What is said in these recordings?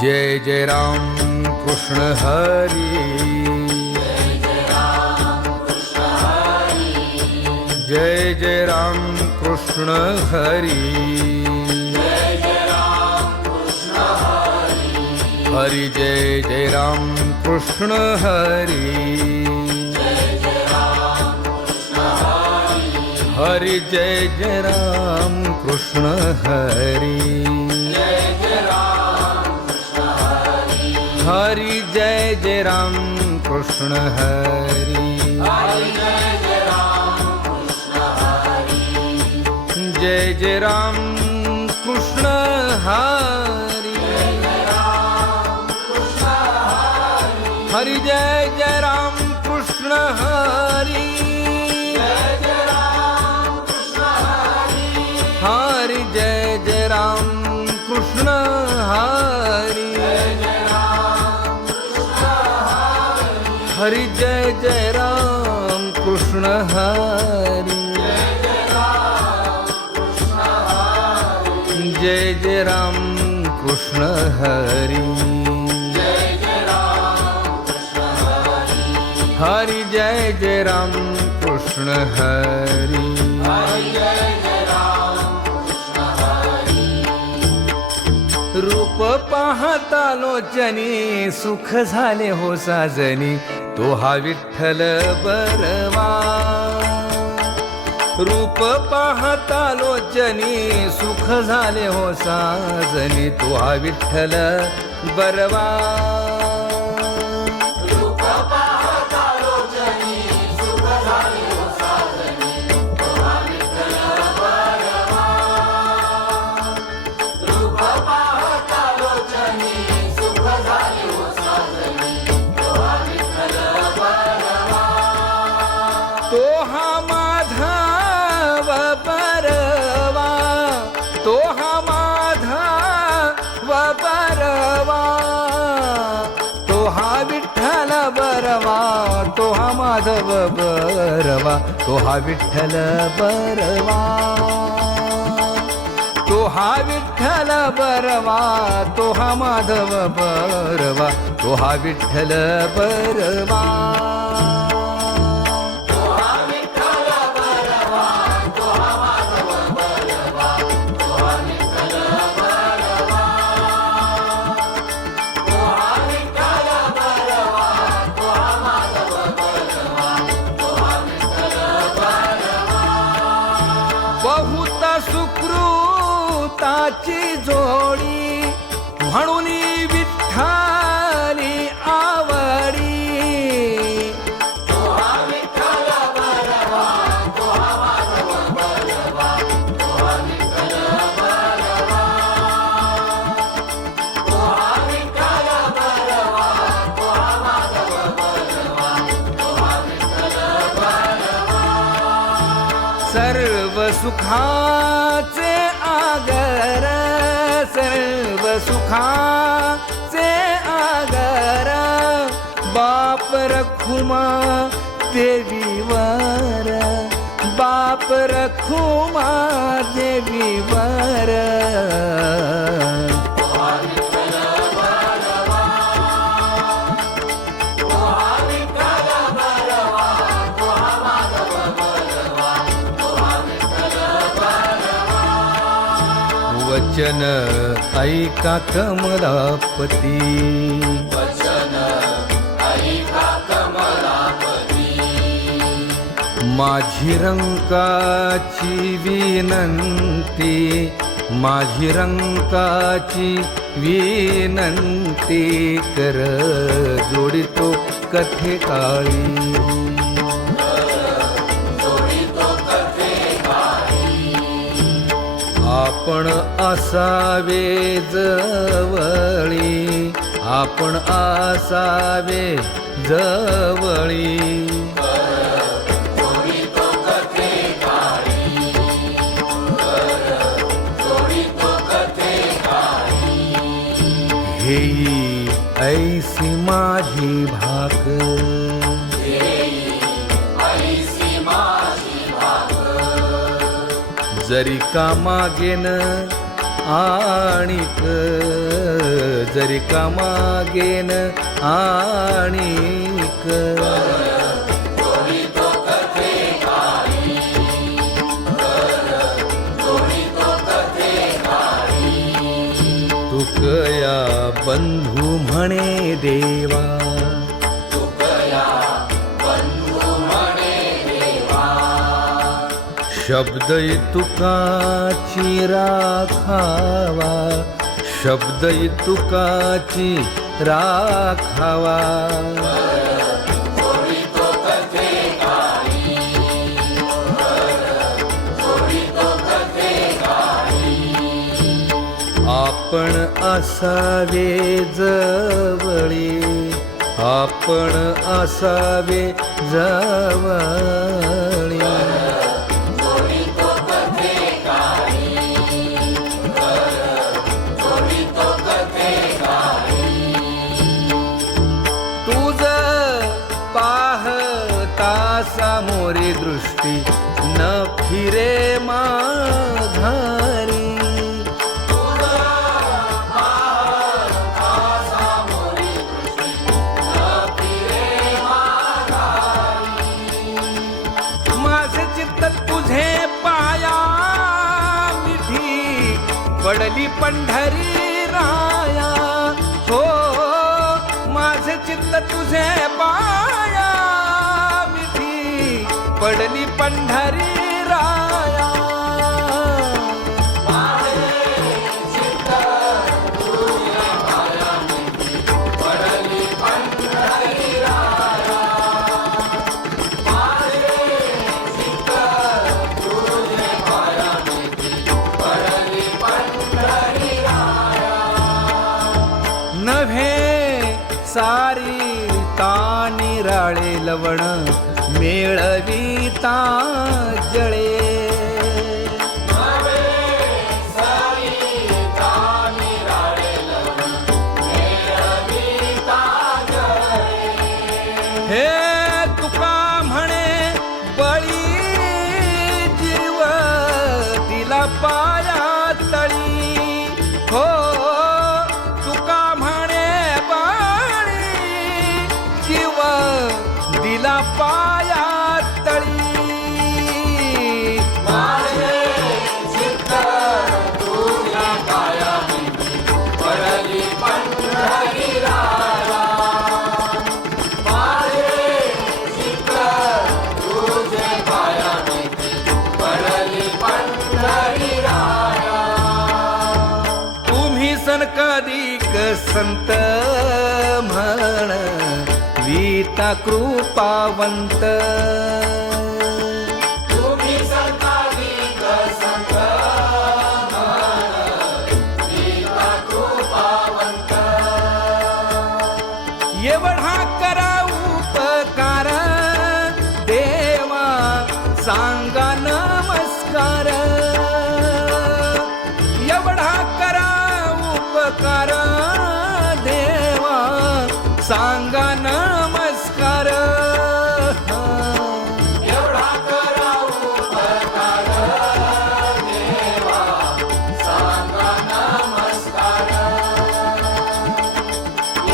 जय जय राम कृष्ण हरी, जय जय राम कृष्ण हरी, हरि जय जय राम कृष्ण हरी, हरि जय जय राम कृष्ण हरी, हरि जय जय राम कृष्ण हरी, जय जय राम कृष्ण हरी, हरि जय जय राम कृष्ण हरी, हरि जय जय राम कृष्ण हरी, हरि जय जय राम कृष्ण हरी, जय जय राम कृष्ण हरी, हरि जय जय राम कृष्ण हरी, रूप पाहता लोचनी सुख झाले हो साजनी, तो हा विठ्ठल बरवा. रूप पाहता लोचनी सुख झाले हो साजनी, तो हा विठ्ठल बरवा. तो हा माधव बरवा, तो हा माधव बरवा, तो हा विठ्ठल बरवा, तो हा माधव बरवा, तो हा विठ्ठल बरवा, तो हा विठ्ठल बरवा, तो हा माधव बरवा, तो हा विठ्ठल बरवा. बहुत सुकृताची जोडी म्हणून विठ्ठली आवडी. सर्व सुखाचे आगर, सर्व सुखाचे आगर, बाप रखुमा देवीवर, बाप रखुमा देवीवर. वचन ऐका कमलापती, वचन ऐका कमलापती, माझी रंकाची विनंती, माझी रंकाची विनंती कर, जोडितो कथे काळी. आपण असावे जवळी, आपण असावे जवळी. हेई ऐसी माझी भाक, जरी का मागेन आणिक, जरी का मागेन आणिक, तुकया बंधू म्हणे देवा, शब्द तुकाची राखावा, शब्द तुकाची राखावा, आपण असावे जवळी, आपण असावे जवळी, तुझ पाहता सामोरी दृष्टी न फिरे माघारी, तुझे पाया मिठी पडली पंढरी राया, हो माझे चित्त तुझे पाया मिठी पडली पंढरी राया, सारी तानिराळे लवण मेळविता जळे, हे तुका म्हणे बळी जीव दिला पाया तळी, हो तुका म्हणे दिला पाया तळी, माझे चित्त तुझ्या पाया पडली पंढरी राया, माझे चित्त तुझ्या पाया पडली पंढरी राया, तुम्ही सन कधीक संत म्हण वीता कृपावंत, तुम्ही संतानिक संत वीता कृपावंत, एवढा करा उपकार देवा सांगा नमस्कार, एवढा करा उपकार देवा सांगा नमस्कार, एवढा करा उपकार देवा सांगा नमस्कार,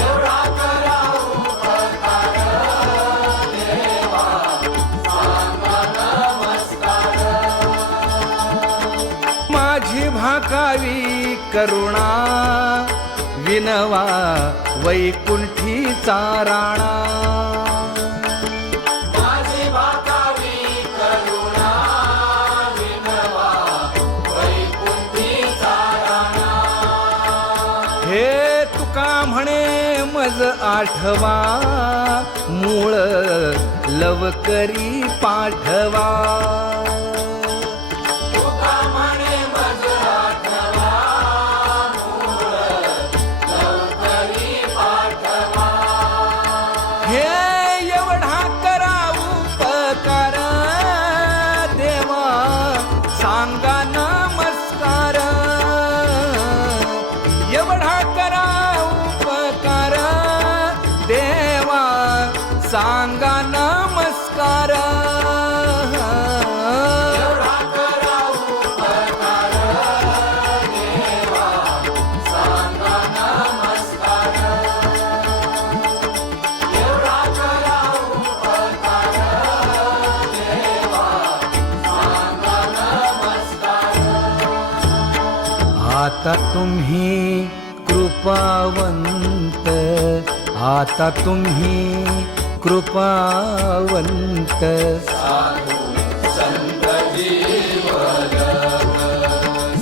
एवढा करा उपकार देवा सांगा नमस्कार, माझी भाकावी करुणा विनवा वैकुंठीचा राणा, माझी भाकावी करुणा विनवा वैकुंठीचा राणा, हे तुका म्हणे मज आठवा मूळ लवकरी पाठवा, सांगा नमस्कार, एवढा करा उपकार देवा सांगा नमस्कार, आता तुम्ही कृपावंत, आता तुम्ही कृपावंत. साधू संत जीवन,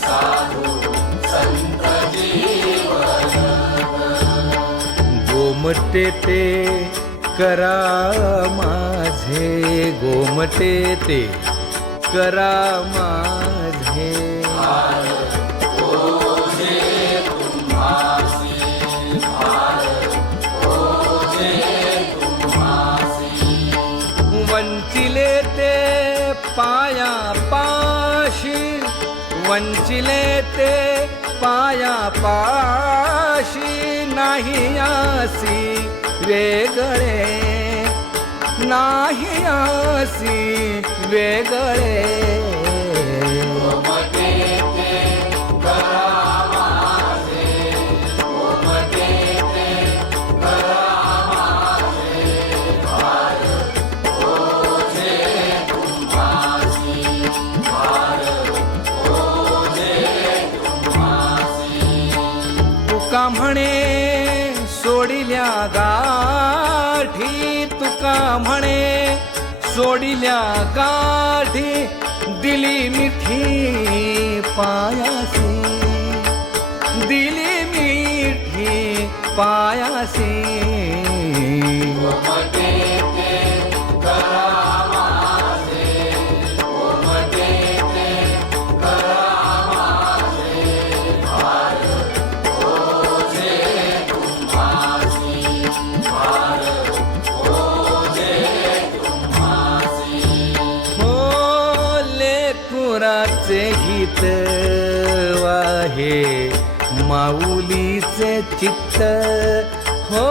साधू संत जीवन. गोमटे ते करा माझे, गोमटे ते करा माझे. वंचिले ते पाया पाशी, वंचिले ते पाया पाशी. नाही आसी वेगळे, नाही आसी वेगळे. तुका म्हणे सोडिल्या गाठी, तुका म्हणे सोडिल्या गाठी. दिली मिठी पायासी, दिली मिठी पायासी. लेकुराचे हित वाहे माऊलीचे चित्त. हो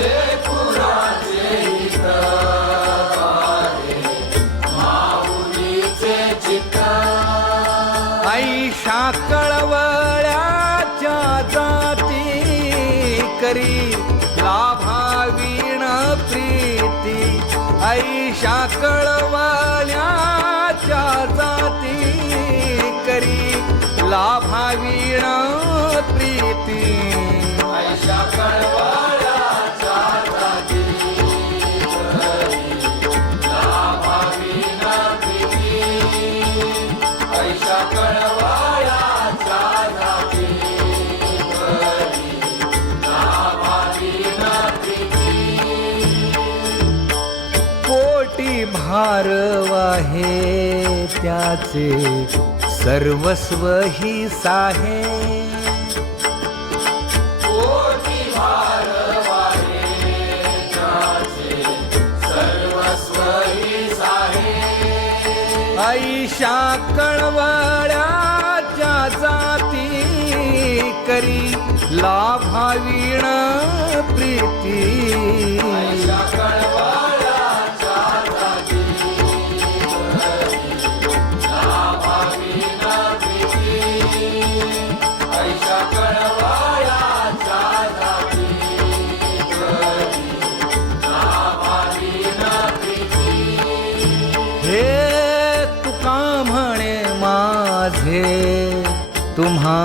लेकुराचे हित वाहे माऊलीचे चित्त. ऐशा कळवळ्याच्या जाती करी लाभावीण प्रीती. ऐशा कळवळ्याच्या जाती करी लाभावीण प्रीती. ऐशा कळवळ्याच्या जाती करी लाभावीण प्रीती. ऐशा कळवळ्याच्या जाती करी लाभावीण प्रीती. पोटी भार वाहे त्याचे सर्वस्व ही साहे. पोटी भार वाहे त्याचे सर्वस्व ही साहे. ऐशा कळवळ्याच्या जाती करी लाभावीण प्रीती. ऐशा कळवळ्याच्या जाती करी लाभावीण प्रीती. ऐशा कळवळ्याच्या जाती करी लाभावीण प्रीती. हे तुका म्हणे माझे तुम्हा